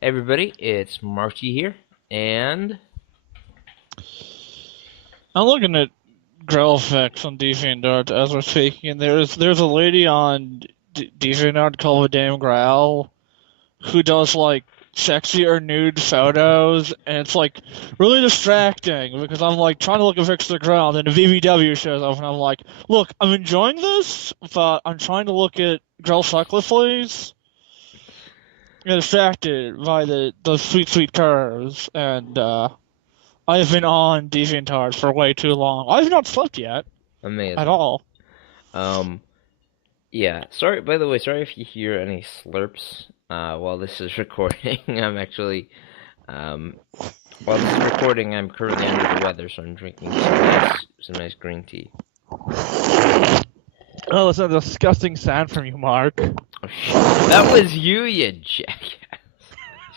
Hey everybody, it's Marty here, and I'm looking at graphics on DeviantArt as we're speaking, and there's a lady on DeviantArt called Madame Growl who does like sexy or nude photos, and it's like really distracting because I'm like trying to look at pictures of the ground, and the VVW shows up, and I'm like, look, I'm enjoying this, but I'm trying to look at Grell Sucklessly's. Get distracted by those sweet curves, and I've been on DeviantArt for way too long. I've not slept yet at amazing. all. Um, yeah. Sorry, by the way, sorry if you hear any slurps while this is recording. I'm actually, um, while this is recording, I'm currently under the weather, so I'm drinking some nice green tea. Oh, that's a disgusting sound from you, Mark. Oh shit, that was you, you jackass!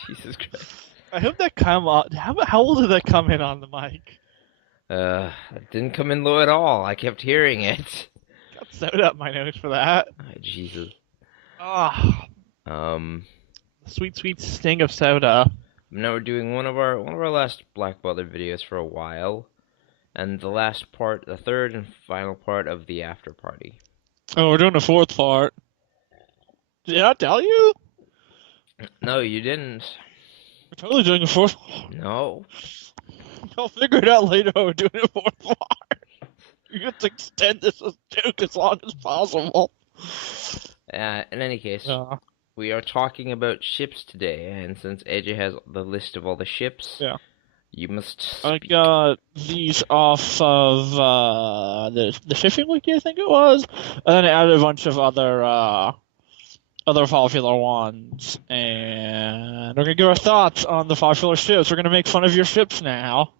Jesus Christ. I hope that come on. How old did that come in on the mic? It didn't come in low at all. I kept hearing it. Got soda up my nose for that. Oh, Jesus. Ah, Um, sweet sting of soda. Now we're doing one of our last Black Butler videos for a while. And the last part, the third and final part of the after party. Oh, we're doing the fourth part. Did I tell you? No, you didn't. We're totally doing the fourth. No. I'll figure it out later. We're doing the fourth part. You have to extend this joke as long as possible. In any case, Yeah, we are talking about ships today, and since AJ has the list of all the ships, yeah. you must I speak. got these off of the shipping wiki, I think it was, and then I added a bunch of other popular ones, and we're gonna give our thoughts on the popular ships. We're gonna make fun of your ships now,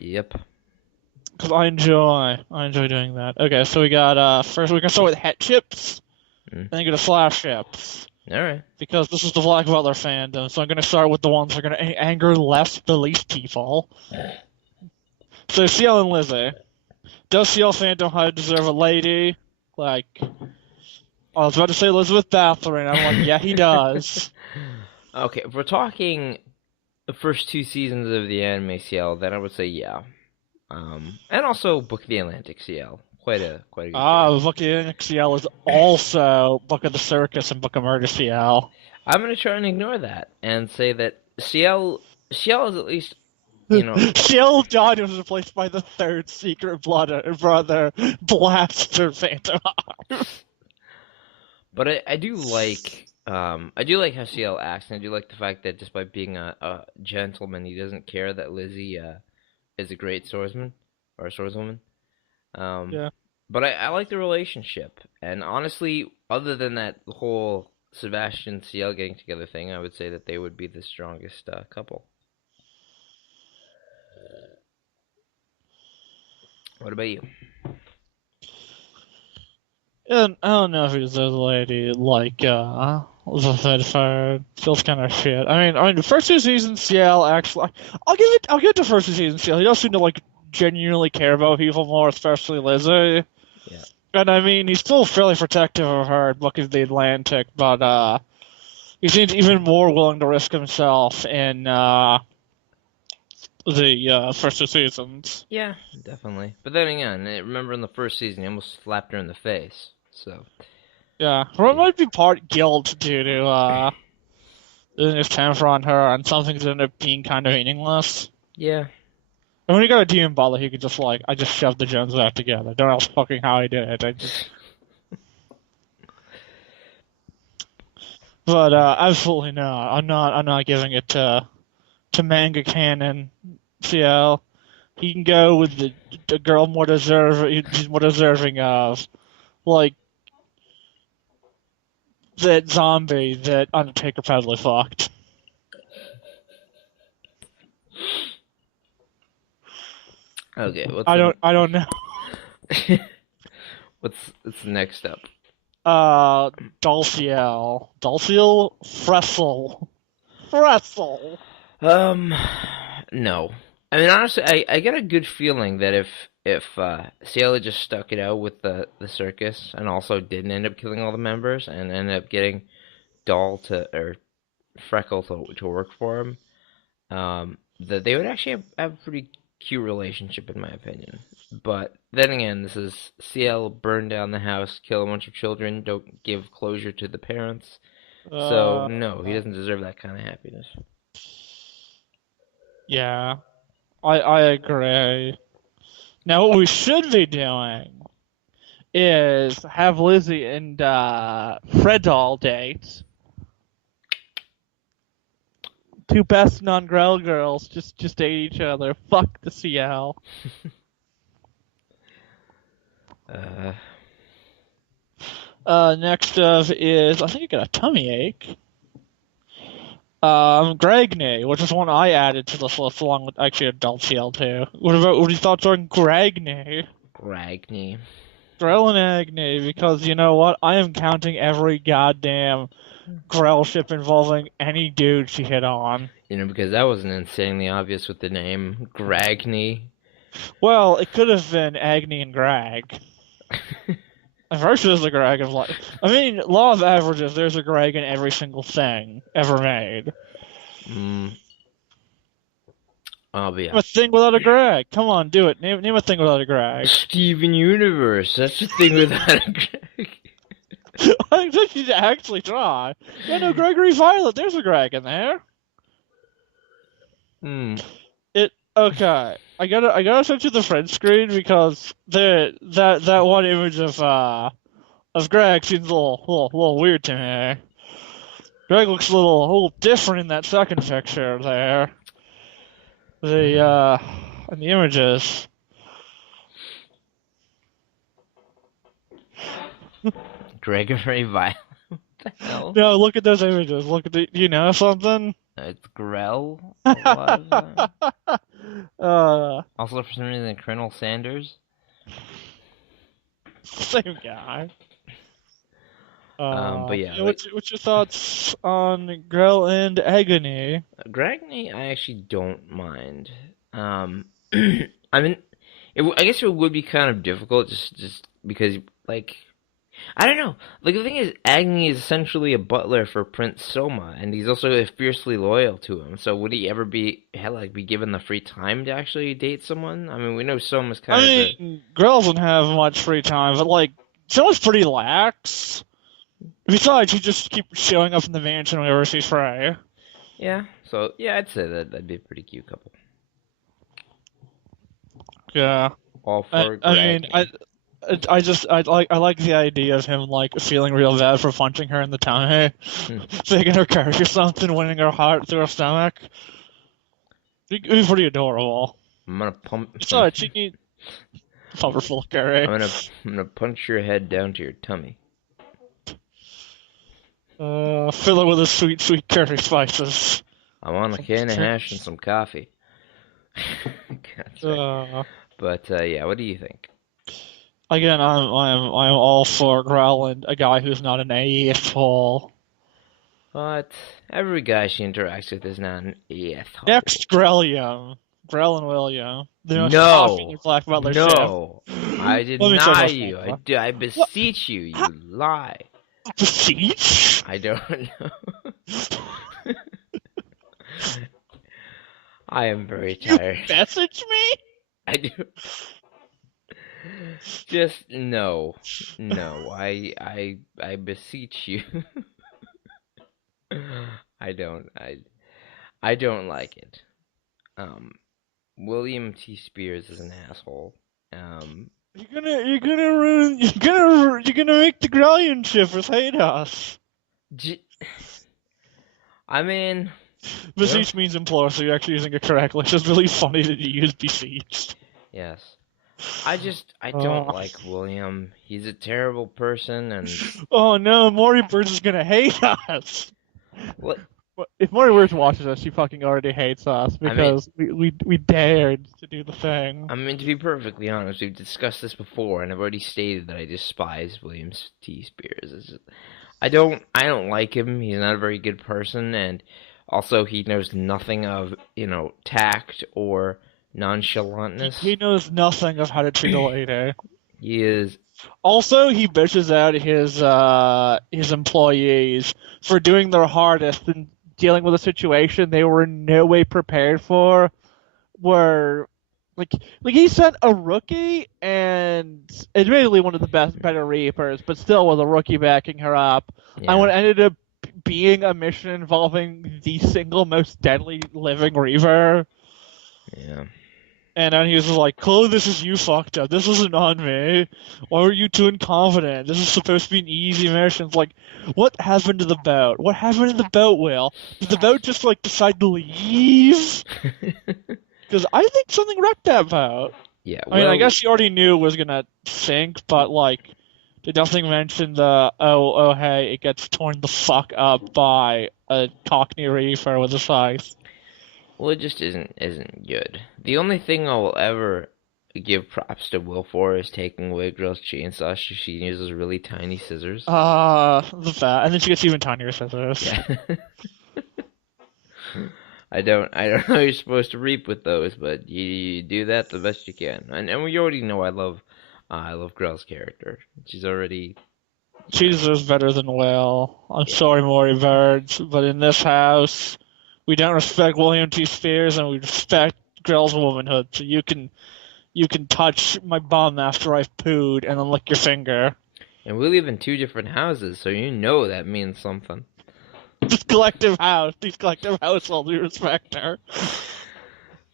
Yep. because I enjoy doing that. Okay, so we got first we're gonna start with het ships, Mm. and then go to slash ships. Alright. Because this is the Black Butler fandom, so I'm gonna start with the ones that are gonna anger the least people. So CL and Lizzie. Does CL Phantom Hyde deserve a lady? Like, I was about to say Elizabeth Bathory, and I'm like, yeah, he does. Okay, if we're talking the first two seasons of the anime CL, then I would say yeah. And also Book of the Atlantic CL. Quite a good Ah, character. Book of CL is also Book of the Circus and Book of Murder CL. I'm gonna try and ignore that and say that CL is at least, you know, CL John was replaced by the third secret brother, Blaster Phantom. but I do like how CL acts, and I do like the fact that despite being a gentleman, he doesn't care that Lizzie is a great swordsman or a swordswoman. Um, Yeah. but I like the relationship, and honestly, other than that whole Sebastian CL getting together thing, I would say that they would be the strongest couple. What about you? And I don't know if he's a lady like the Fed feels kind of shit. I mean, the first two seasons, CL actually, I'll give it to first two seasons. CL. He does seem to like genuinely care about people more, especially Lizzie. Yeah. And I mean, he's still fairly protective of her at Book of the Atlantic, but he seems even more willing to risk himself in the first two seasons. Yeah, definitely. But then again, remember in the first season, he almost slapped her in the face. So, Yeah, or it might be part guilt due to doing his temper on her, and some things end up being kind of meaningless. yeah. And when he got a demon butler, he could just like, I just shoved the Jones back together. Don't ask fucking how I did it. But absolutely not. I'm not giving it to manga canon. CL. He can go with the girl he's more deserving of, like that zombie that Undertaker probably fucked. Okay, what's the I don't know. what's next up? Dulciel Fresel. Um, no. I mean, honestly, I get a good feeling that if Ciela just stuck it out with the circus and also didn't end up killing all the members and ended up getting Doll to or Freckle to work for him, that they would actually have a pretty cute relationship, in my opinion. But then again, this is CL burn down the house, kill a bunch of children, don't give closure to the parents. So Uh, no, he doesn't deserve that kind of happiness. yeah, I agree. Now, what we should be doing is have Lizzie and Fred all date. Two best non-Grell girls just date each other. Fuck the CL. Uh, Next up is I think I got a tummy ache. Gragney, which is one I added to this list along with actually Adult CL too. What are your thoughts on Gragney? Ragni. Grell and Agni, because you know what? I am counting every goddamn Grell ship involving any dude she hit on. You know, because that wasn't insanely obvious with the name Gragny. Well, it could have been Agni and Greg. I'm very sure there's a Greg of like. I mean, law of averages, there's a Greg in every single thing ever made. Mm. Oh, but Name yeah. a thing without a Greg. Come on, do it. Name a thing without a Greg. Steven Universe. That's the thing without a Greg. I think you should actually try. Yeah, no, Gregory Violet. There's a Greg in there. Hmm. Okay. I gotta send you the friend screen because that one image of Greg seems a little weird to me. Greg looks a little different in that second picture there. In the images. Gregory Violet. What the hell? No, look at those images. Look at you know something? It's Grell. A lot. Also, for some reason, Colonel Sanders. Same guy. But yeah. What's your thoughts on Grell and Agony? Gragny, I actually don't mind. I mean, I guess it would be kind of difficult just because, like, I don't know. Like, the thing is, Agni is essentially a butler for Prince Soma, and he's also fiercely loyal to him. So would he ever be given the free time to actually date someone? I mean, we know Soma's kind Grell doesn't have much free time, but like, Soma's pretty lax. Besides, he just keeps showing up in the mansion whenever she's free. Yeah. So yeah, I'd say that'd be a pretty cute couple. Yeah. All for I mean, I like the idea of him like feeling real bad for punching her in the tummy, making her carry something, winning her heart through her stomach. It'd be pretty adorable. I'm gonna pump. Besides, she needs powerful carry. I'm gonna punch your head down to your tummy. Fill it with the sweet curry spices. I want a can of hash and some coffee. But yeah, what do you think? Again, I'm all for Growland, a guy who's not an asshole. But every guy she interacts with is not an asshole. Next, Grellium. Grell and William. No, Black Butler no, I deny you. I beseech you, you lie. Beseech? I don't know. I am very tired. You message me? I do. Just no. I beseech you. I don't like it. William T. Spears is an asshole. You're gonna make the Grellian shippers hate us. I mean, beseech means implore, so you're actually using it correctly. It's just really funny that you use beseech. Yes. I don't like William. He's a terrible person, and oh no, Maury Birds is gonna hate us. What? If Maury Birds watches us, she fucking already hates us because we dared to do the thing. I mean, to be perfectly honest, we've discussed this before, and I've already stated that I despise William T. Spears. I don't like him. He's not a very good person, and also he knows nothing of tact or nonchalantness. He knows nothing of how to treat a lady. He is. Also, he bitches out his employees for doing their hardest and dealing with a situation they were in no way prepared for. Where like like he sent a rookie and admittedly one of the better Reapers, but still was a rookie backing her up. And Yeah, what ended up being a mission involving the single most deadly living Reaper. yeah. And then he was like, Chloe, this is you fucked up. This wasn't on me. Why were you too incompetent? This is supposed to be an easy mission. It's like, what happened to the boat? What happened to the boat, Will? Did the boat just, like, decide to leave? Because I think something wrecked that boat. Yeah, I mean, I well, guess he already knew it was gonna sink, but, like, did nothing mention the, oh, hey, it gets torn the fuck up by a Cockney Reefer with a scythe. well, it just isn't good. The only thing I will ever give props to Will for is taking away Girl's chainsaw. She uses really tiny scissors. The fat. And then she gets even tinier scissors. Yeah. I don't know you're supposed to reap with those, but you do that the best you can. And we already know I love Grell's character. She's already, you She know, deserves better than Will. I'm sorry, Maury Birds, but in this house, we don't respect William T. Spears and we respect Grell's womanhood. So you can touch my bum after I've pooed and then lick your finger. and we live in two different houses, so you know that means something. This collective house, these collective households, we respect her.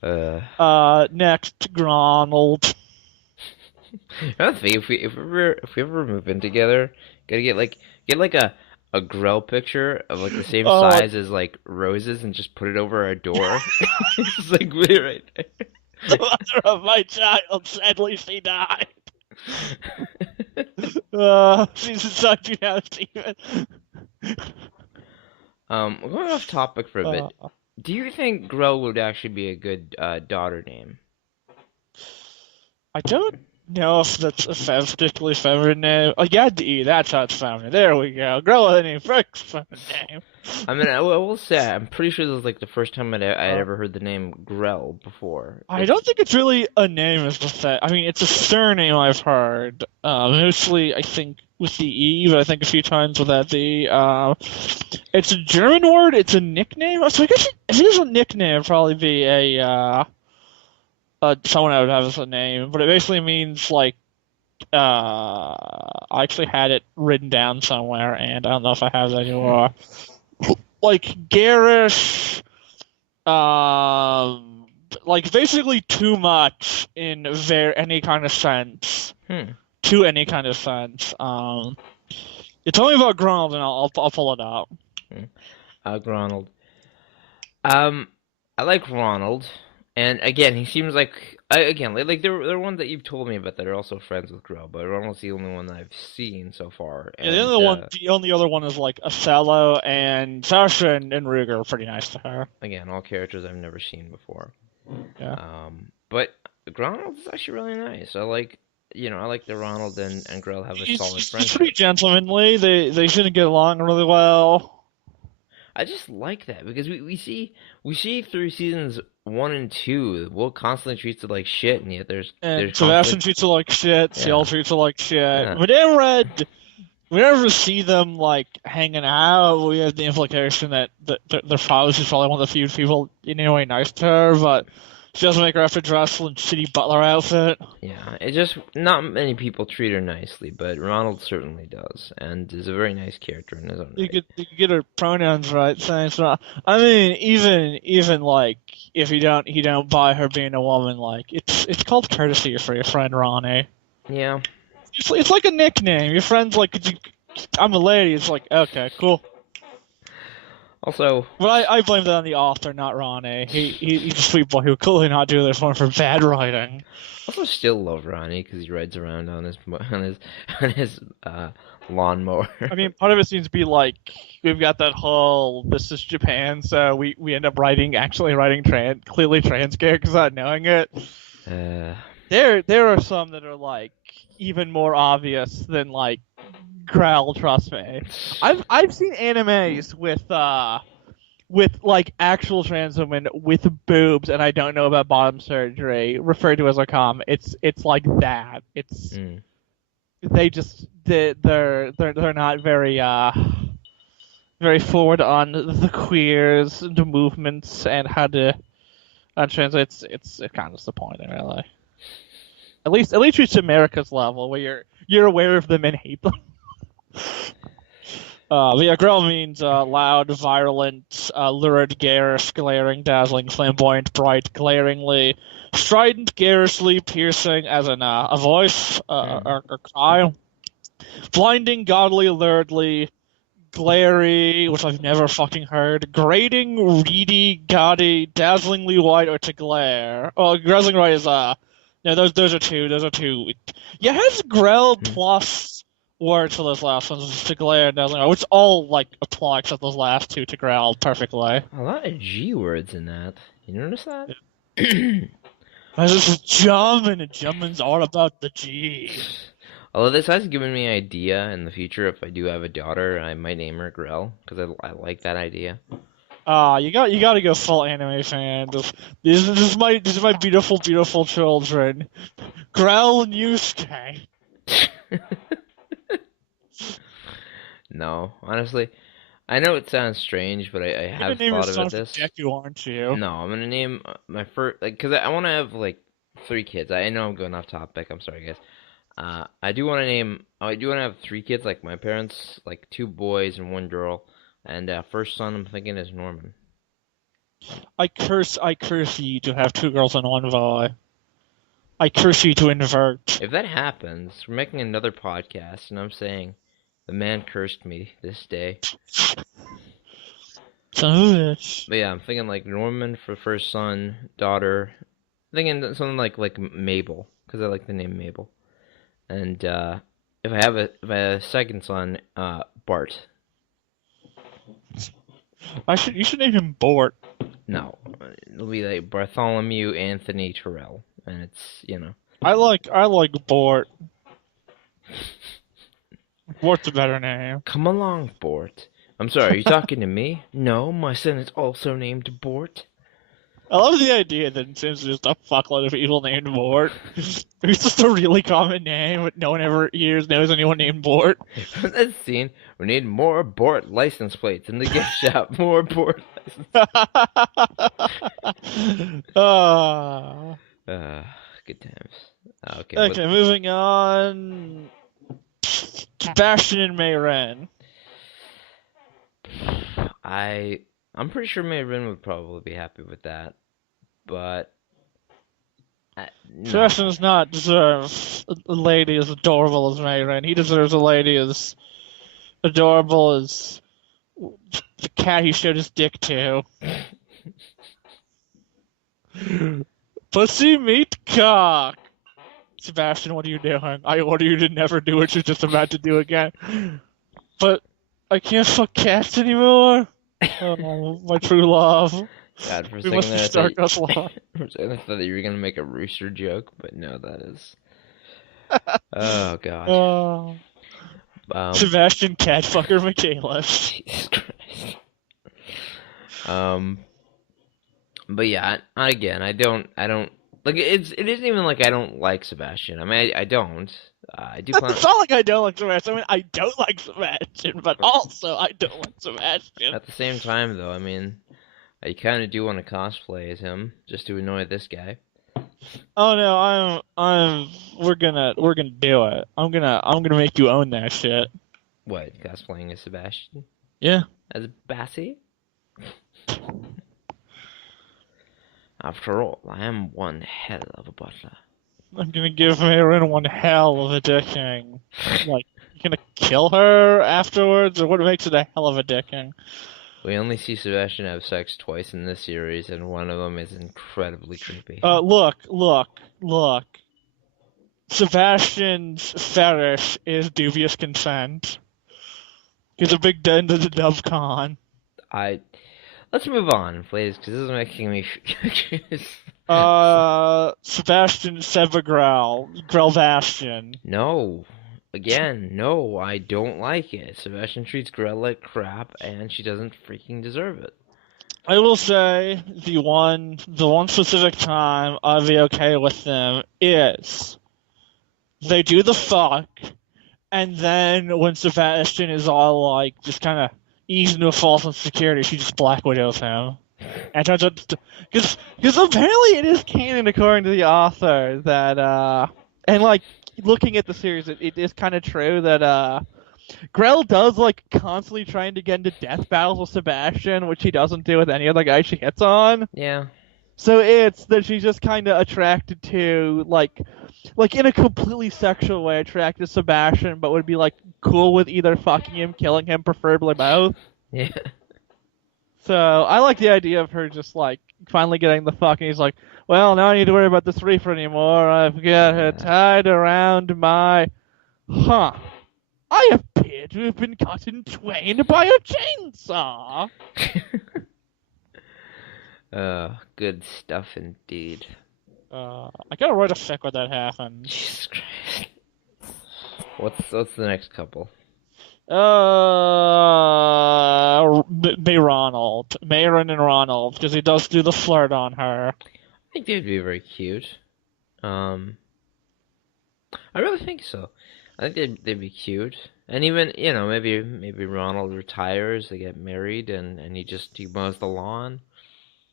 Uh, Next, Gronald. I think if we ever move in together, gotta get like a Grell picture of like the same Uh, size as like roses and just put it over our door. It's like right the mother of my child, sadly she died. She's inside you now, Steven. Going off topic for a bit. Do you think Grell would actually be a good daughter name? I don't know if that's a particularly feminine name. Oh, yeah, D, that's how it's feminine. There we go. Girl with any frick's feminine name. I mean, I will say I'm pretty sure this was like the first time I'd ever heard the name Grell before. I don't think it's really a name as the fact. I mean, it's a surname I've heard. Mostly, I think, with the E, but I think a few times without the. It's a German word. It's a nickname. So I guess if it is a nickname, it'd probably be someone I would have as a name. But it basically means, like, I actually had it written down somewhere, and I don't know if I have it anymore. Like, garish, like basically too much in any kind of sense. To any kind of sense. You tell me about Gronald and I'll pull it up. Ronald. I like Ronald, and again, he seems like like there are ones that you've told me about that are also friends with Grell, but Ronald's the only one that I've seen so far. Yeah, And the only other one is like Othello, and Sasha and Ruger are pretty nice to her. again, all characters I've never seen before. Yeah. But Ronald is actually really nice. I like that Ronald and Grell have a solid He's friendship. pretty gentlemanly. They shouldn't get along really well. I just like that because we see through seasons 1 and 2, Will constantly treats it like shit, and yet there's Sebastian treats her like shit. Yeah. Ciel treats her like shit. Yeah. But in Red, we never see them like hanging out. We have the implication that their father is probably one of the few people in any way nice to her, but she doesn't make her have to dress in a shitty Butler outfit. Yeah, it just not many people treat her nicely, but Ronald certainly does, and is a very nice character in his own right. You could get her pronouns right. Thanks. I mean, even like if you don't buy her being a woman, like it's called courtesy for your friend Ronnie. Yeah. It's like a nickname. Your friend's like, I'm a lady. It's like, okay, cool. Also, But I blame that on the author, not Ronnie. He's a sweet boy who would clearly not do this one for bad writing. also still love Ronnie because he rides around on his lawnmower. I mean, part of it seems to be like we've got that whole this is Japan, so we end up clearly writing clearly trans characters without knowing it. There are some that are like even more obvious than like Growl, trust me. I've seen animes with like actual trans women with boobs, and I don't know about bottom surgery, referred to as a com. It's like that. It's they just they're not very very forward on the queers, the movements, and how to translate. It's kind of disappointing, really. At least reach America's level where you're aware of them and hate them. But yeah, girl means loud, violent, lurid, garish, glaring, dazzling, flamboyant, bright, glaringly, strident, garishly, piercing, as in a voice or cry, blinding, godly, luridly, glary, which I've never fucking heard, grating, reedy, gaudy, dazzlingly white, or to glare. Oh, dazzling white is no, those are two. Those are two. Yeah, it has grell plus words for those last ones, to glare and dazzling white, which all like apply except those last two to grell perfectly. A lot of G words in that. You notice that? This is German, and German's all about the G. Although this has given me an idea in the future, if I do have a daughter, I might name her Grell, because I like that idea. You got to go full anime fan. This is my beautiful, beautiful children. Grell and Yusuke. No, honestly, I know it sounds strange, but I have You're gonna name thought your son about this. Deku, aren't you? No, I'm gonna name my first, like, because I want to have like 3 kids. I know I'm going off topic. I'm sorry, guys. I do want to have 3 kids like my parents, like 2 boys and 1 girl. And first son I'm thinking is Norman. I curse you to have 2 girls and 1 boy. I curse you to invert. If that happens, we're making another podcast, and I'm saying the man cursed me this day. Son of a bitch. But yeah, I'm thinking like Norman for first son, daughter. I'm thinking something like Mabel, because I like the name Mabel. And if I have a second son, Bart. You should name him Bort. No, it'll be like Bartholomew Anthony Terrell, and it's I like Bort. Bort's a better name. Come along, Bort. I'm sorry, are you talking to me? No, my son is also named Bort. I love the idea that since there's just a fuckload of people named Bort, it's just a really common name, but no one ever knows anyone named Bort. From that scene, we need more Bort license plates in the gift shop. More Bort license good times. Okay, moving on. Sebastian and Mayren. I'm pretty sure Mayrin would probably be happy with that, but no. Sebastian does not deserve a lady as adorable as Mayren. He deserves a lady as adorable as the cat he showed his dick to. Pussy meat cock. Sebastian, what are you doing? I order you to never do what you're just about to do again. But I can't fuck cats anymore. Oh, my true love. God, for a We must second restart us love. for a second I thought that you were gonna make a rooster joke, but no, that is. Oh God. Sebastian Catfucker Michaelis. Jesus Christ. But yeah, again, I don't like it isn't even like I don't like Sebastian. I mean, I don't. I do plan. It's not like I don't like Sebastian. I mean, I don't like Sebastian, but also I don't like Sebastian. At the same time, though, I mean, I kind of do want to cosplay as him just to annoy this guy. Oh no, we're gonna do it. I'm gonna make you own that shit. What, cosplaying as Sebastian? Yeah. As Bassie? After all, I am one hell of a butler. I'm gonna give Mayrin one hell of a dicking. Like, you gonna kill her afterwards, or what makes it a hell of a dicking? We only see Sebastian have sex twice in this series, and one of them is incredibly creepy. Look. Sebastian's fetish is dubious consent. He's a big den to the dub con. Let's move on, please, because this is making me Sebastian Grell Bastion. No. Again, no, I don't like it. Sebastian treats Grell like crap, and she doesn't freaking deserve it. I will say the one specific time I'd be okay with them is they do the fuck, and then when Sebastian is all like just kind of ease into a false insecurity, she just Black Widows him. And turns out, because apparently it is canon according to the author that and like looking at the series, it is kind of true that Grell does like constantly trying to get into death battles with Sebastian, which he doesn't do with any other guy she hits on. Yeah. So it's that she's just kind of attracted to like in a completely sexual way attracted to Sebastian, but would be like cool with either fucking him, killing him, preferably both. Yeah. So I like the idea of her just like finally getting the fuck, and he's like, well, now I need to worry about this reefer anymore. I've got her tied around my. Huh. I appear to have been cut in twain by a chainsaw. Good stuff indeed. I gotta write a fic when that happens. Jesus Christ. What's the next couple? Mayron and Ronald, because he does do the flirt on her. I think they'd be very cute. I really think so. I think they'd be cute. And even, maybe Ronald retires, they get married, and he mows the lawn.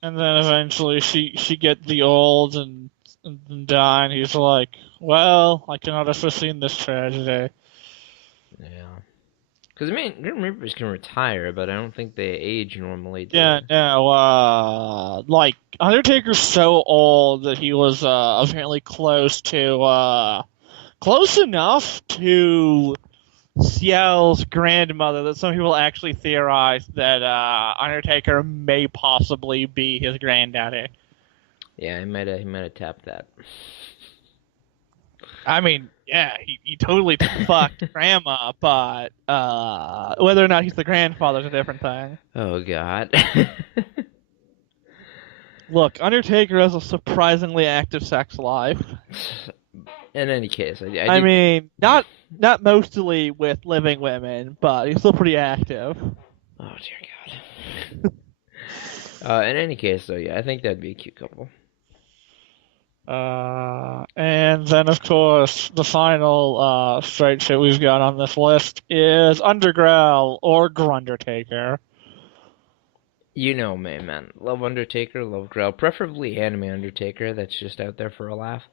And then eventually she get the old and die, and he's like, well, I cannot have foreseen this tragedy. Yeah. Because, Grim Reapers can retire, but I don't think they age normally. Yeah, no, like, Undertaker's so old that he was, apparently close enough to Ciel's grandmother that some people actually theorize that, Undertaker may possibly be his granddaddy. Yeah, he might have tapped that. I mean, yeah, he totally fucked grandma, but whether or not he's the grandfather is a different thing. Oh, God. Look, Undertaker has a surprisingly active sex life. In any case, I mean, not mostly with living women, but he's still pretty active. Oh, dear God. In any case, though, yeah, I think that'd be a cute couple. And then, of course, the final straight shit we've got on this list is Undergrowl or Grundertaker. You know me, man. Love Undertaker, love Growl. Preferably anime Undertaker that's just out there for a laugh.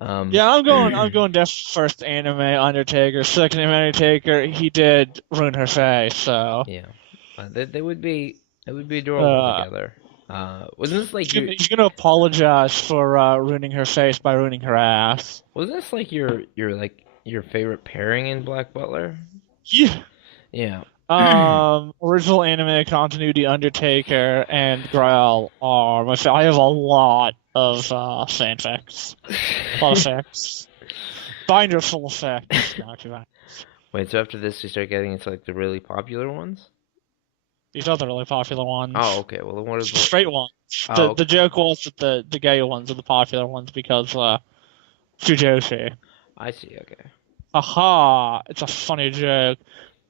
Yeah, I'm going def first anime Undertaker, second anime Undertaker. He did ruin her face, so yeah, they would be adorable together. Wasn't this like he's gonna apologize for ruining her face by ruining her ass? Wasn't this like your favorite pairing in Black Butler? Yeah. Yeah. Original anime continuity Undertaker and Growl are my I have a lot of fanfics. A lot of facts. Binder full of facts. Wait, so after this we start getting into like the really popular ones? These are the really popular ones. Oh, okay. Well, then what are the straight ones? Oh, the joke was that the gay ones are the popular ones because Fujoshi. I see. Okay. Aha! It's a funny joke.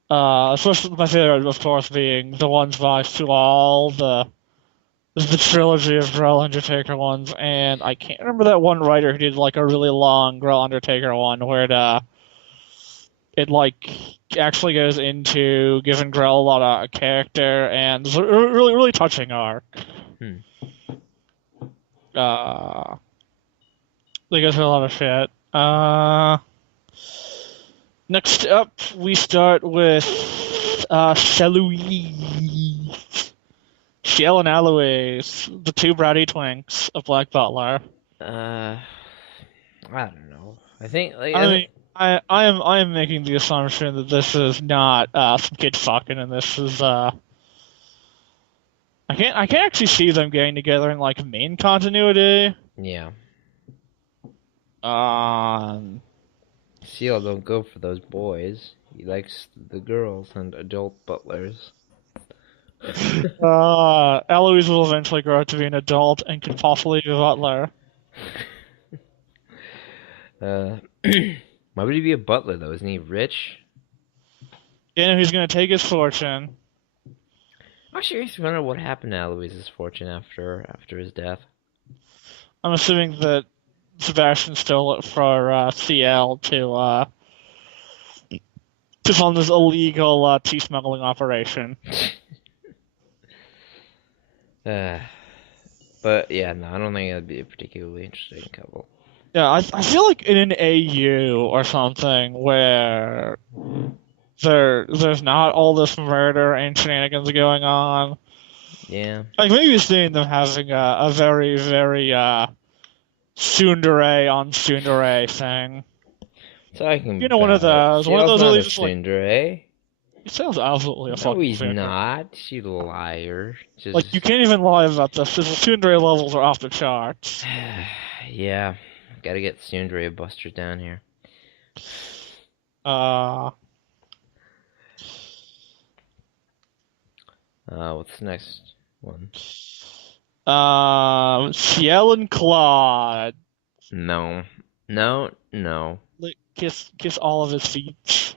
Especially my favorite, of course, being the ones by Sual, the trilogy of Grell Undertaker ones, and I can't remember that one writer who did like a really long Grell Undertaker one where it like actually goes into giving Grell a lot of character and it's a really touching arc. They go through a lot of shit. Next up, we start with Ciel and Eloise, the two bratty twinks of Black Butler. I don't know. I think like I am making the assumption that this is not some kid fucking, and this is I can't actually see them getting together in like main continuity. Yeah. Ciel don't go for those boys. He likes the girls and adult butlers. Eloise will eventually grow up to be an adult and could possibly be a butler. Why would he be a butler though? Isn't he rich? Yeah, no, he's gonna take his fortune. I'm curious to wonder what happened to Eloise's fortune after his death. I'm assuming that Sebastian stole it for Ciel to to fund this illegal tea smuggling operation. Uh, but yeah, no, I don't think that'd be a particularly interesting couple. Yeah, I feel like in an AU or something where there's not all this murder and shenanigans going on. Yeah. Like maybe seeing them having a very, very tsundere on tsundere thing. So I can You know, one of those. One of Ciel's those at not a least just like tsundere. it sounds absolutely a No, fucking he's tsundere. not. You liar. Like you Just. can't even lie about this. The tsundere levels are off the charts. Yeah. Gotta get tsundere busters down here. Uh, What's the next one? Ciel and Claude. No. No, no. Like, kiss all of his feet.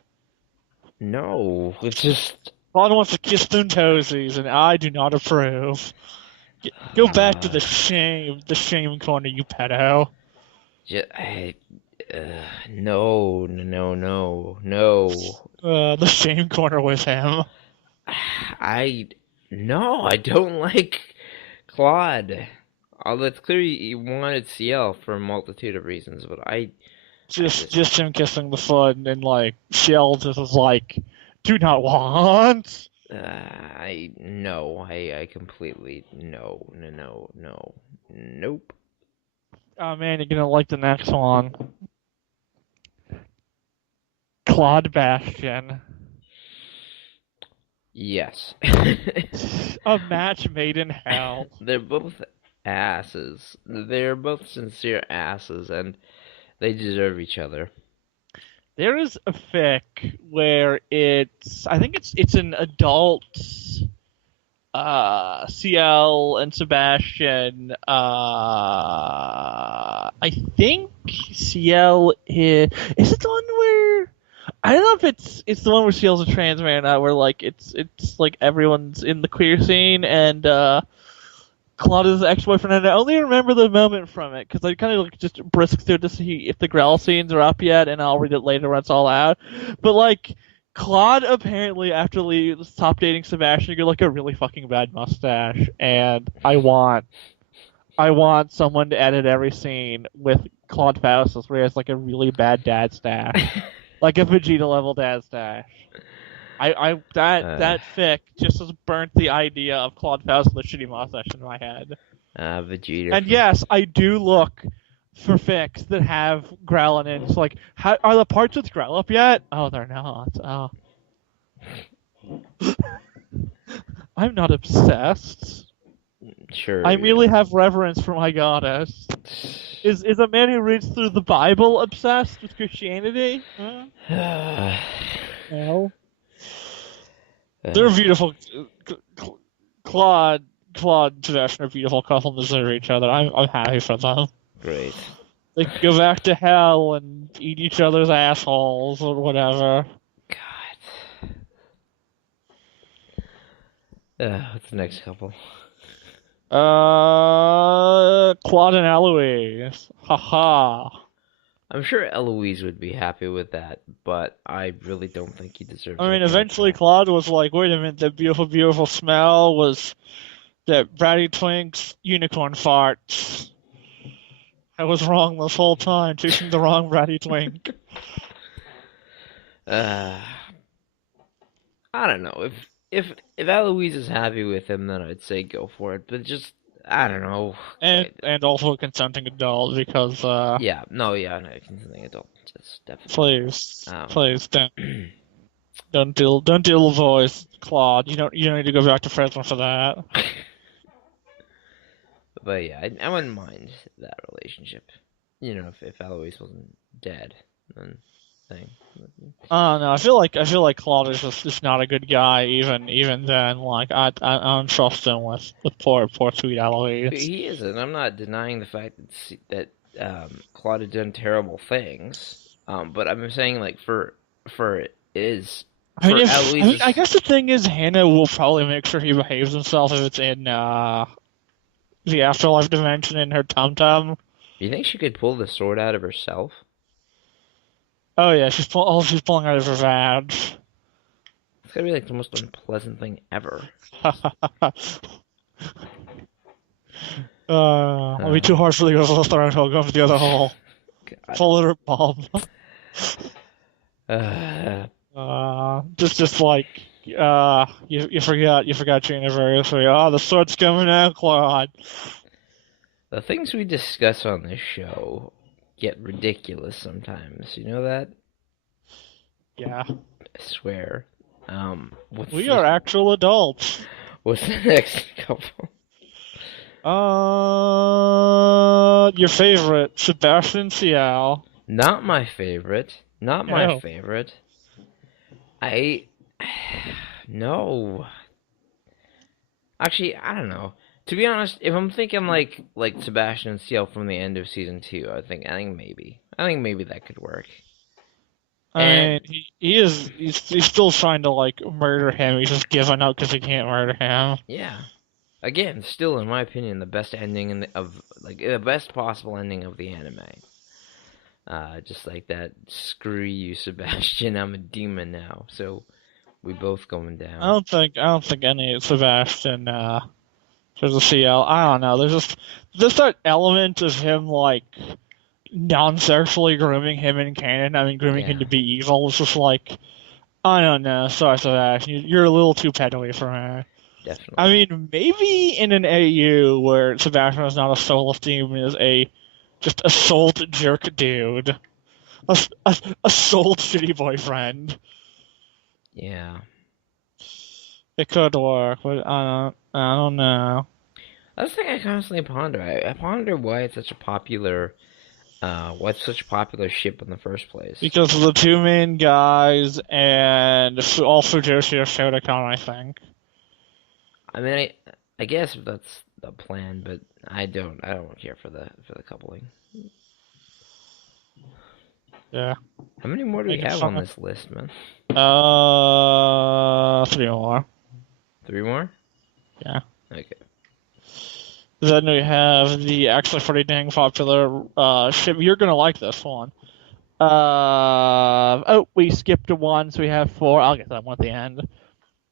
No. It's just. Claude wants to kiss them toesies, and I do not approve. Go back to the shame corner, you pedo. No, no, no, no. The shame corner with him. No, I don't like Claude. Although it's clear he wanted CL for a multitude of reasons, but Just him kissing the foot, and like Ciel just was like, do not want. I completely no, nope. Oh man, you're gonna like the next one. Claude Bastion. Yes. A match made in hell. They're both asses. They're both sincere asses, and they deserve each other. There is a fic where I think it's an adult CL and Sebastian. I think CL is it the one where I don't know if it's the one where CL's a trans man, where like it's like everyone's in the queer scene and Claudia's ex-boyfriend, and I only remember the moment from it because I kind of like just brisk through to see if the Grell scenes are up yet, and I'll read it later when it's all out. But like, Claude apparently after stopped dating Sebastian, got like a really fucking bad mustache, and I want someone to edit every scene with Claude Faustus where he has like a really bad dad stash, like a Vegeta level dad stash. That fic just has burnt the idea of Claude Faust with a shitty mustache in my head. Vegeta. And yes, I do look for fics that have Grell in it. It's like, are the parts with Grell up yet? Oh, they're not. Oh. I'm not obsessed. Sure. I merely have reverence for my goddess. Is a man who reads through the Bible obsessed with Christianity? No. They're beautiful. Claude and Sebastian are a beautiful couple and deserve each other. I'm happy for them. Great. They can go back to hell and eat each other's assholes or whatever. God. What's the next couple? Claude and Eloise. Haha. I'm sure Eloise would be happy with that, but I really don't think he deserves it. I mean, eventually Claude was like, wait a minute, that beautiful, beautiful smell was that Bratty Twink's unicorn farts. I was wrong this whole time, choosing the wrong Bratty Twink. I don't know. If Eloise is happy with him, then I'd say go for it. But just I don't know. And also a consenting adult because no, consenting adult. Just definitely. Please don't deal voice, Claude. You don't need to go back to Fresno for that. But yeah, I wouldn't mind that relationship. You know, if Eloise wasn't dead, then thing. No, I feel like Claude is just not a good guy. Even then, like I don't trust him with poor sweet Eloise. He isn't. I'm not denying the fact that Claude had done terrible things. But I'm saying like for is. I guess the thing is, Hannah will probably make sure he behaves himself if it's in the afterlife dimension in her tum tum. You think she could pull the sword out of herself? Oh yeah, she's pulling out of her badge. It's gotta be like the most unpleasant thing ever. It'll be too hard for the to go throw he'll go for the other hole. God. Pull it or bomb. Uh, Just like you forgot your anniversary. Oh, the sword's coming out, Claude. the things we discuss on this show get ridiculous sometimes. You know that? Yeah, I swear. we are actual adults. What's the next couple? Your favorite, Sebastian Cial. Not my favorite. Not my Oh, favorite. I no. Actually, I don't know. To be honest, if I'm thinking like Sebastian and Ciel from the end of season 2, I think maybe that could work. I And mean, he's still trying to like murder him. He's just giving up because he can't murder him. yeah, again, still in my opinion, the best ending of like the best possible ending of the anime. Just like that. Screw you, Sebastian. I'm a demon now. So we both going down. I don't think any Sebastian there's a CL. I don't know. There's just that element of him like non-sexually grooming him in canon. I mean, grooming him Yeah, to be evil. It's just like I don't know. Sorry, Sebastian. You're a little too pedoey for me. I definitely. mean, maybe in an AU where Sebastian is not a soulless demon, is a just a souled jerk dude, a, a, a souled shitty boyfriend. Yeah. It could work, but I don't know. That's the thing I constantly ponder. I ponder why it's such a popular what's such a popular ship in the first place. Because of the two main guys and all Fujoshi are Shotokan, I think. I mean, I guess that's the plan, but I don't care for the coupling. Yeah, How many more do we make it have on fun. this list, man? Three more. 3 more? Yeah. Okay. Then we have the actually pretty dang popular ship. You're gonna like this one. We skipped one, so we have four. I'll get that one at the end.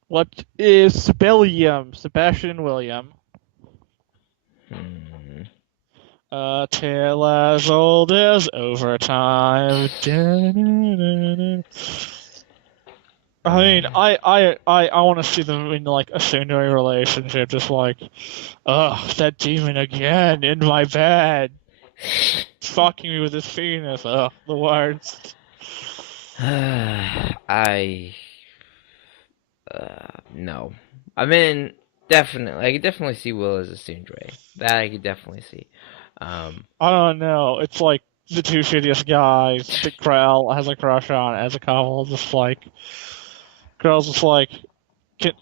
What is Sibelium? Sebastian William. Hmm. A tale as old as overtime. I mean, Uh, I want to see them in like a secondary relationship, just like, ugh, that demon again in my bed, fucking me with his penis. Ugh, the worst. I no. I mean, definitely. I could definitely see Will as a Sundre. That I could definitely see. Um, I don't know. It's like the two shittiest guys that Krell has a crush on as a couple. Just like Krell's just like, can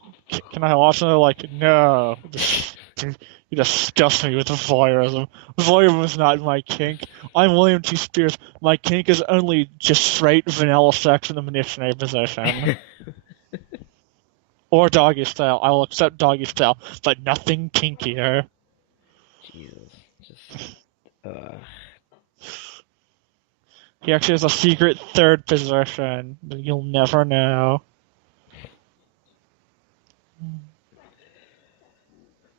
can I watch them? They're like, no. You disgust me with voyeurism. Voyeurism is not my kink. I'm William T. Spears. My kink is only just straight vanilla sex in the missionary position. Or doggy style. I will accept doggy style, but nothing kinkier. Jesus, just uh, He actually has a secret third position that you'll never know.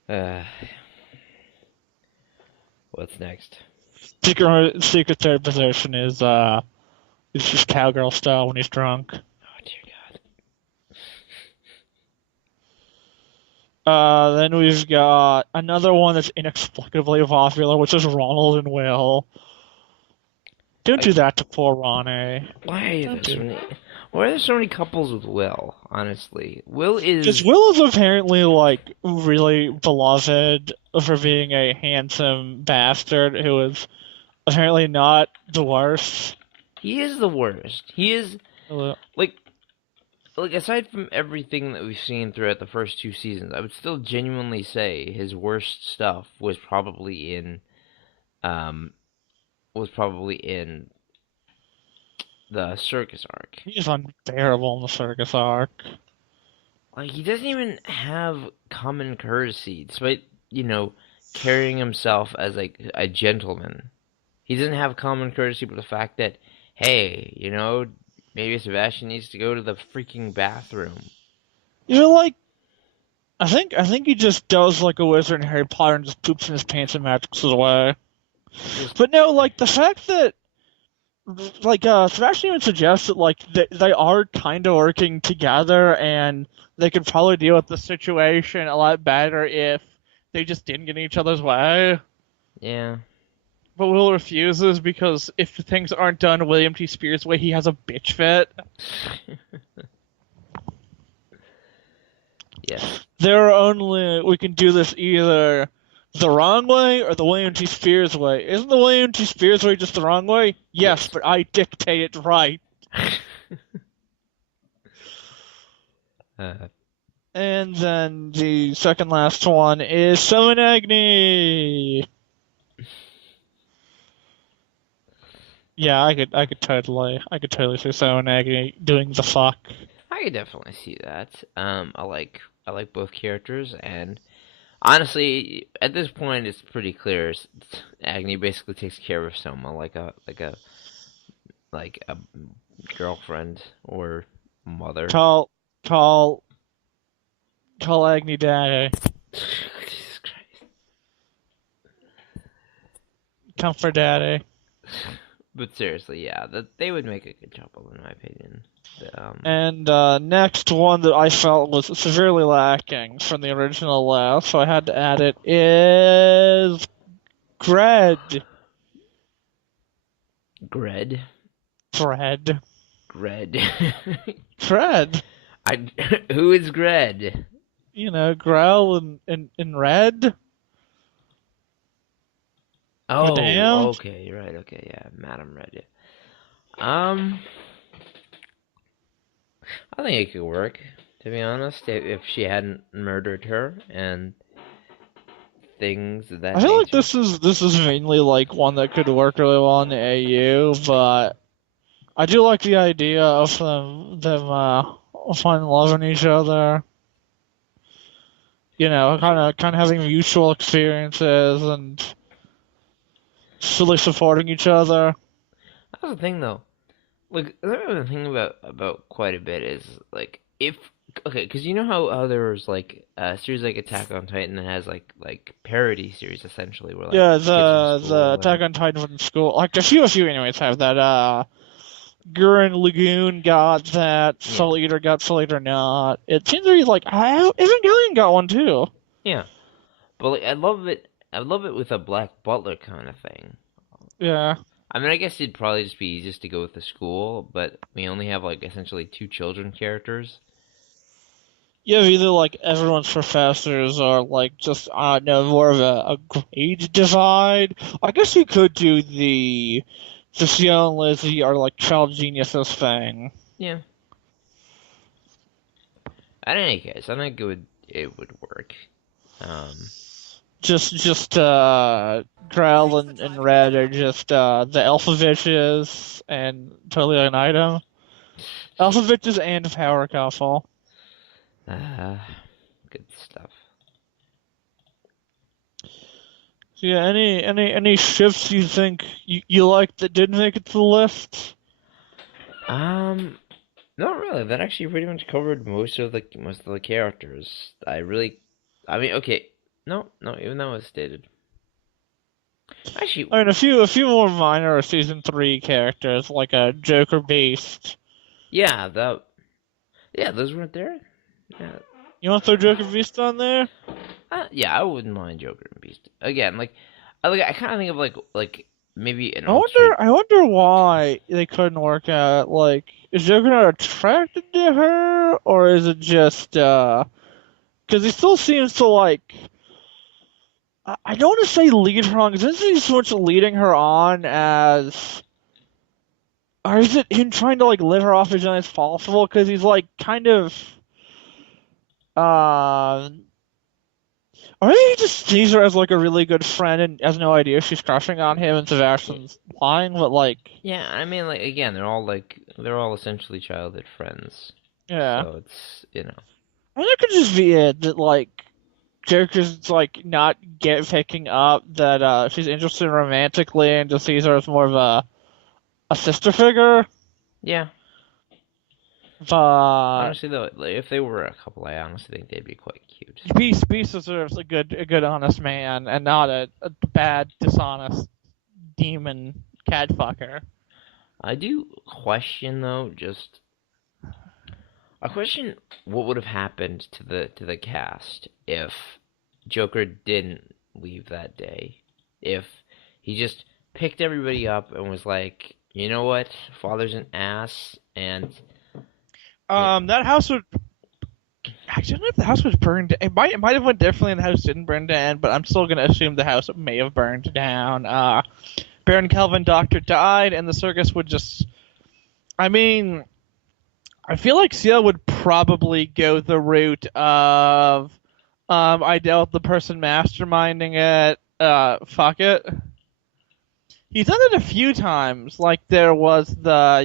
uh, what's next? Secret third position is it's just cowgirl style when he's drunk. Oh dear God. Then we've got another one that's inexplicably popular, which is Ronald and Will. Don't Like, do that to poor Ronnie. why are Don't there so do many? Why are there so many couples with Will? Honestly, Will Because is Will is apparently like really beloved for being a handsome bastard who is apparently not the worst. he is the worst. He is Uh, like aside from everything that we've seen throughout the first 2 seasons, I would still genuinely say his worst stuff um was probably in the circus arc. He's unbearable in the circus arc. Like he doesn't even have common courtesy, despite carrying himself as like a gentleman. He doesn't have common courtesy, but the fact that hey, maybe Sebastian needs to go to the freaking bathroom. You know, like I think he just does like a wizard in Harry Potter and just poops in his pants and magics it away. Just But no, like the fact that Sebastian even suggests that like they are kind of working together and they could probably deal with the situation a lot better if they just didn't get in each other's way. yeah. But Will refuses because if things aren't done William T. Spears' way, he has a bitch fit. Yes. We can do this either the wrong way or the William T. Spears way. Isn't the William T. Spears way just the wrong way? Yes, Yes. but I dictate it right. uh, And then the second last one is Summon Agni. Yeah, I could totally see Summon Agni doing the fuck. I could definitely see that. I like both characters, and honestly, at this point, it's pretty clear. Agni basically takes care of Soma like a girlfriend or mother. Call, call, call Agni daddy. Jesus Christ. Come for daddy. But seriously, yeah, that they would make a good couple in my opinion. And next one that I felt was severely lacking from the original list, so I had to add it, is Gred. Gred, Gred. Gred. Gred. I who is Gred? You know, Growl in red. Oh, Madame. okay, right, okay, yeah, Madam Red. Yeah. I think it could work. To be honest, if she hadn't murdered her and things of that I feel like nature. this is mainly like one that could work really well in the AU, but I do like the idea of them finding love in each other. You know, kind of having mutual experiences and fully supporting each other. That's the thing, though. Like, the thing about quite a bit is like if okay, because you know how there's like a series like Attack on Titan that has like parody series essentially where like Yeah, kids in the school Attack and on Titan from school, like a few anyways have that. Gurren Lagoon got that. yeah, Soul Eater got Soul Eater not. It seems to be like Evangelion got one too. yeah. But like I love it. I love it with a Black Butler kind of thing. Yeah. I mean, I guess it'd probably just be easiest to go with the school, but we only have like essentially two children characters. You have either like everyone's professors or like just no more of a grade divide. I guess you could do the Sion and Lizzie are like child geniuses thing. Yeah. In any case, I think it would work. Um, Just Grell and Red are just the Alphavitches and totally an item. Alphavitches and Power Couple. uh, good stuff. So yeah, any shifts you think you like that didn't make it to the list? Um, Not really. That actually pretty much covered most of the characters. I mean, okay, no, no, even that was stated. Actually, I mean, a few more minor season 3 characters like a Joker Beast. yeah, yeah, those weren't there. Yeah, You want to throw Joker Beast on there? yeah, I wouldn't mind Joker and Beast again. I kind of think of like maybe an I alternate. wonder I wonder why they couldn't work out. Like, is Joker not attracted to her, or is it just because he still seems to like. I don't want to say lead her on, because isn't he so much leading her on as. Or is it him trying to, like, let her off as young as possible? Because he's, like, kind of. Uh. Or maybe he just sees her as, like, a really good friend and has no idea she's crushing on him and Sebastian's lying, but, like. Yeah, I mean, like again, they're all essentially childhood friends. Yeah. So it's. I mean, that could just be it, that, like. Joker's, like, not picking up that she's interested romantically and just sees her as more of a sister figure, Yeah. but Honestly, though, like, if they were a couple, I honestly think they'd be quite cute. Beast deserves a good honest man and not a bad dishonest demon cat fucker. I do question, though, just I question what would have happened to the cast if Joker didn't leave that day. If he just picked everybody up and was like, you know what, Father's an ass, and yeah, That house would actually, I don't know if the house was burned. It might have went differently and the house didn't burn down, but I'm still gonna assume the house may have burned down. Baron Kelvin Doctor died, and the circus would just. I mean, I feel like Seal would probably go the route of, I dealt with the person masterminding it. Fuck it. He's done it a few times. Like there was the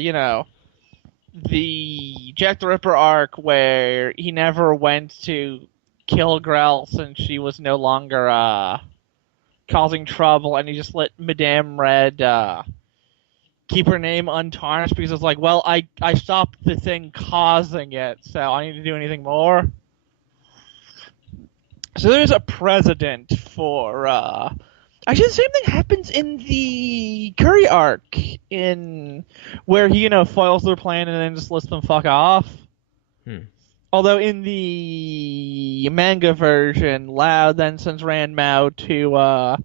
Jack the Ripper arc where he never went to kill Grell since she was no longer causing trouble, and he just let Madame Red keep her name untarnished because it's like, well, I stopped the thing causing it, so I need to do anything more. So there's a precedent for actually the same thing happens in the Curry arc in where he, foils their plan and then just lets them fuck off. hmm, Although in the manga version, Lao then sends Ranmao to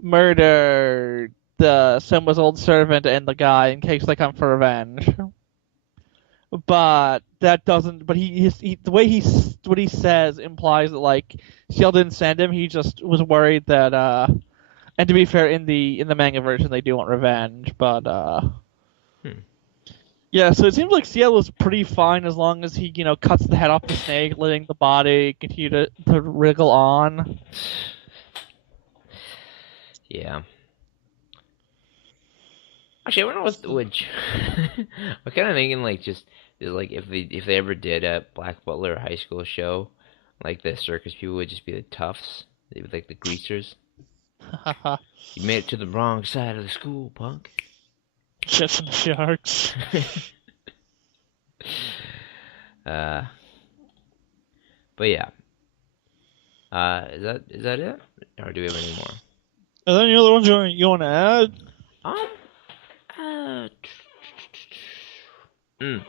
murder the Soma's old servant and the guy in case they come for revenge. But that doesn't. But the way what he says implies that like Ciel didn't send him. He just was worried that. And to be fair, in the manga version, they do want revenge. But hmm. yeah. So it seems like Ciel was pretty fine as long as he cuts the head off the snake, letting the body continue to wriggle on. Yeah. Actually, I wonder what which. I'm kind of thinking like just is like if they ever did a Black Butler high school show, like the circus people would just be the toughs. They'd be like the greasers. You made it to the wrong side of the school, punk. Chips and sharks. uh, but yeah. Is that it, or do we have any more? Are there any other ones you want to add? Um. Uh. Mm.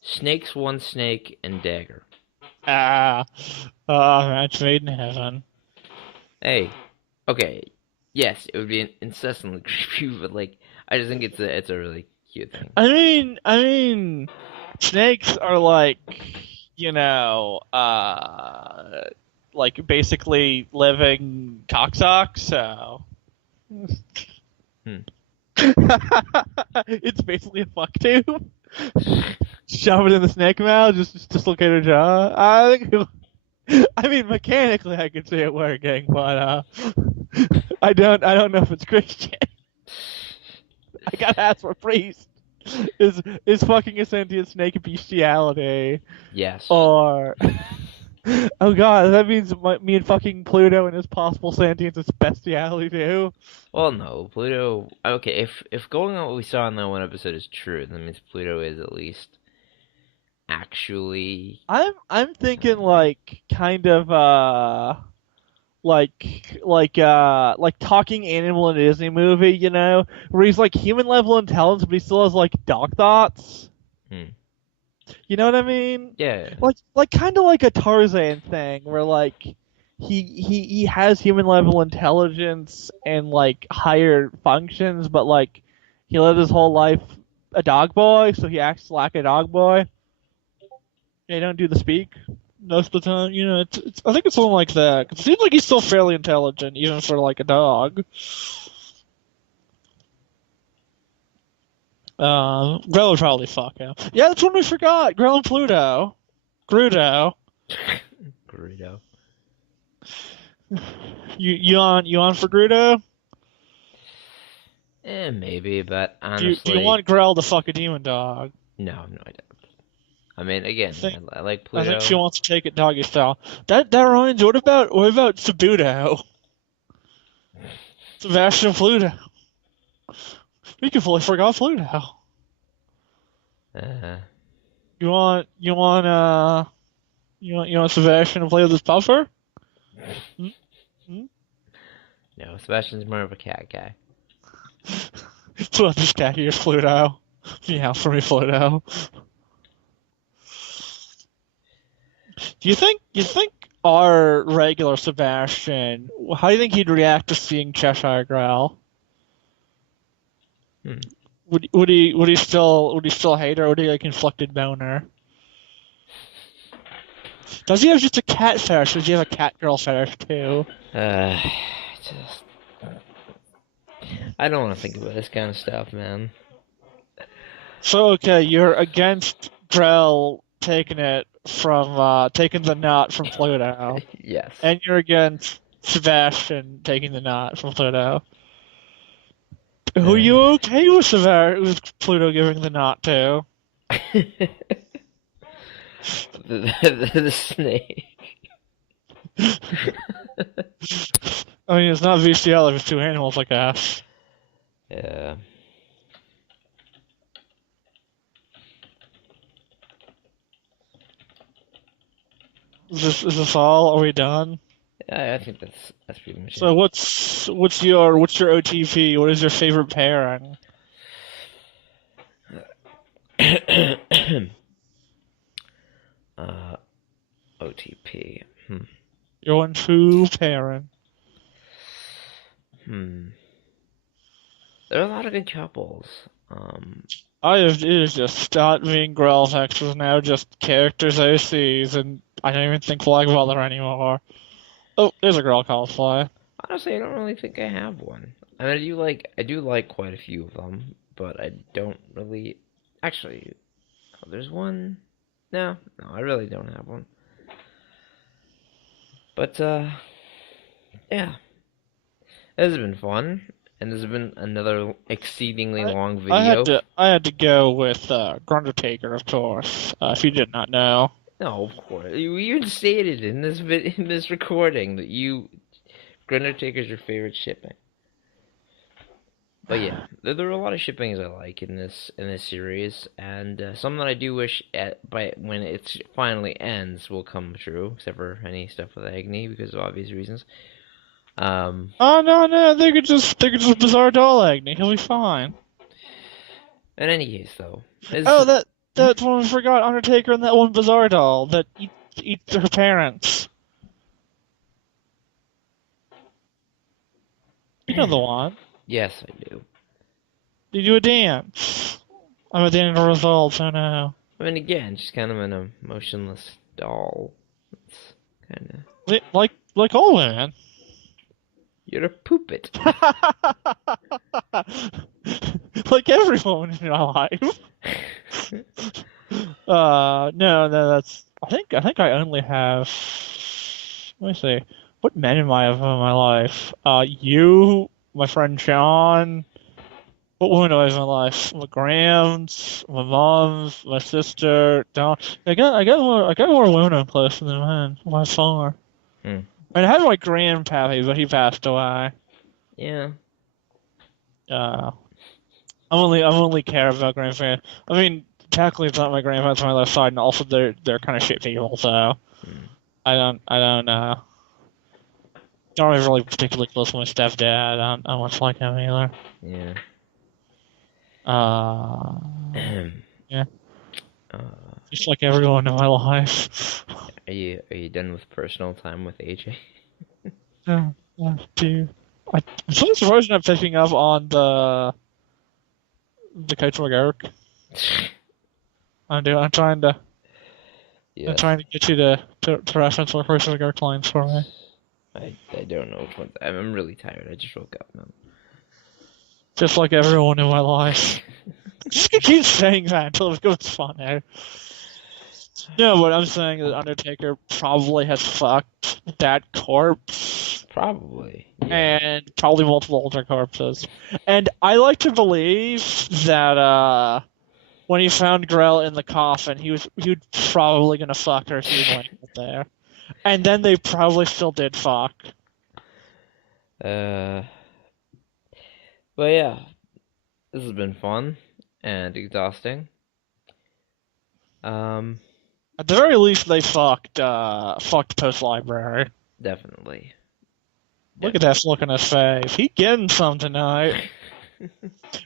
Snakes, one snake, and dagger. Match made in heaven. Hey, okay, yes, it would be incessantly creepy, but like, I just think it's a really cute thing. I mean, snakes are like, like basically living cocksocks. So Hmm. it's basically a fuck tube. Shove it in the snake mouth, just dislocate her jaw. I mean, mechanically, I could see it working, but I don't know if it's Christian. I gotta ask for a priest. Is fucking a sentient snake bestiality? Yes. Or oh god, that means me and fucking Pluto and his possible sentience is bestiality too. Well, no, Pluto. Okay, if going on what we saw in that one episode is true, that means Pluto is at least actually. I'm thinking like kind of like talking animal in a Disney movie, where he's like human level intelligence, but he still has like dog thoughts. Hmm. You know what I mean? Yeah. Like kind of like a Tarzan thing, where like he has human level intelligence and like higher functions, but like he lived his whole life a dog boy, so he acts like a dog boy. They don't do the speak most of the time. I think it's something like that. 'Cause it seems like he's still fairly intelligent, even for like a dog. Grell would probably fuck him. Yeah, that's one we forgot. Grell and Pluto. Grudo. Burrito. You on for Grudo? Maybe, but Do honestly, you want Grell to fuck a demon dog? no, I don't. I mean, again, I like I Pluto. think she wants to take it doggy style. That reminds. What about Sabuto? Sebastian Pluto. We completely forgot Pluto. Uh, You want Sebastian to play with his puffer? Hmm? Hmm? no, Sebastian's more of a cat guy. So this guy here's Pluto. Meow for me, Pluto. Do you think our regular Sebastian, how do you think he'd react to seeing Cheshire Growl? Hmm. Would he still hate her, or would he like conflicted boner? Does he have just a cat fetish, or does he have a cat girl fetish too? Uh, just I don't want to think about this kind of stuff, man. So okay, you're against Grell taking the knot from Pluto, Yes. and you're against Sebastian taking the knot from Pluto. Who are Uh, you okay with Pluto giving the knot to? the snake. I mean, it's not VCL if it's two animals, I guess. Yeah. Is this all? Are we done? I think that's pretty much So what's your OTP? What is your favorite pairing? it. uh, OTP. Your one true pairing. Hmm. There are a lot of good couples. It is just stopped being Grelvex is now just characters OCs, and I don't even think Flag Butler anymore. Oh, there's a girl cosplay. Honestly, I don't really think I have one. I mean, I do like quite a few of them, but I don't really. Actually, there's one. No, I really don't have one. But yeah, this has been fun, and this has been another exceedingly I long I had video. to I had to go with Grundertaker, of course. If you did not know. No, of course, you even stated in in this recording that Undertaker's your favorite shipping. But yeah, there are a lot of shippings I like in this series, and some that I do wish by when it finally ends will come true, except for any stuff with Agni because of obvious reasons. Um, Oh no, they could just bizarre doll Agni. He'll be fine. in any case, though, is Oh, that's one I forgot. Undertaker and that one bizarre doll that eats her parents. You know the one. yes, I do. They do a dance. I'm at the end of the results. Oh no. I mean, again, just kind of an emotionless doll. It's kind of Like all women. you're a poopet. Like every woman in my life. No, that's. I think I only have. Let me see. What men am I have in my life? You, my friend Sean. What women do I have in my life? My grams, my moms, my sister. Don. I got more women I'm close than men by far. Hmm. I mean, I had my grandpappy, but he passed away. Yeah. Uh, I'm only care about grandparents. I mean, technically it's not my grandparents on my left side, and also they're kind of shit people. So Hmm. I don't don't really particularly close with my stepdad. I don't much like him either. Yeah. Uh, yeah, uh, just like everyone in my life. are you done with personal time with AJ? Yeah, yeah, dude. I'm so surprised you're not picking up on the Coach McGurk. I'm trying to. I'm Yes. trying to get you to reference what Coach McGurk lines for me. I don't know which one. I'm really tired. I just woke up, man. Just like everyone in my life. Just keep saying that until it goes funny. No, but I'm saying that Undertaker probably has fucked that corpse Probably. Yeah. and probably multiple older corpses. And I like to believe that when he found Grell in the coffin, he was probably gonna fuck her if he was laying there. And then they probably still did fuck. Uh. But yeah, this has been fun and exhausting. Um, At the very least, they fucked Post Library. definitely. Look at that look on his face. He getting some tonight.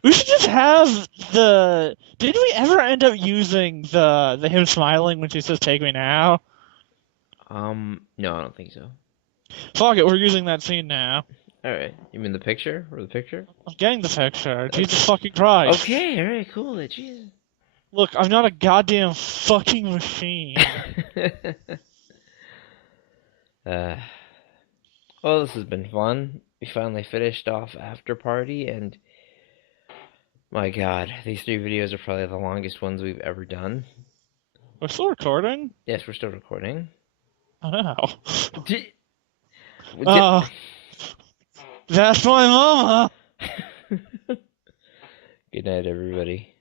We should just have the. Did we ever end up using the him smiling when she says "Take me now"? No, I don't think so. Fuck it, we're using that scene now. All right, you mean the picture or the picture? I'm getting the picture. Jesus fucking Christ. Okay, all right, cool. Jesus. Look, I'm not a goddamn fucking machine. uh, well, this has been fun. We finally finished off Afterparty, and my God, these 3 videos are probably the longest ones we've ever done. We're still recording? Yes, we're still recording. Oh no. Uh, That's my mama! Good night, everybody.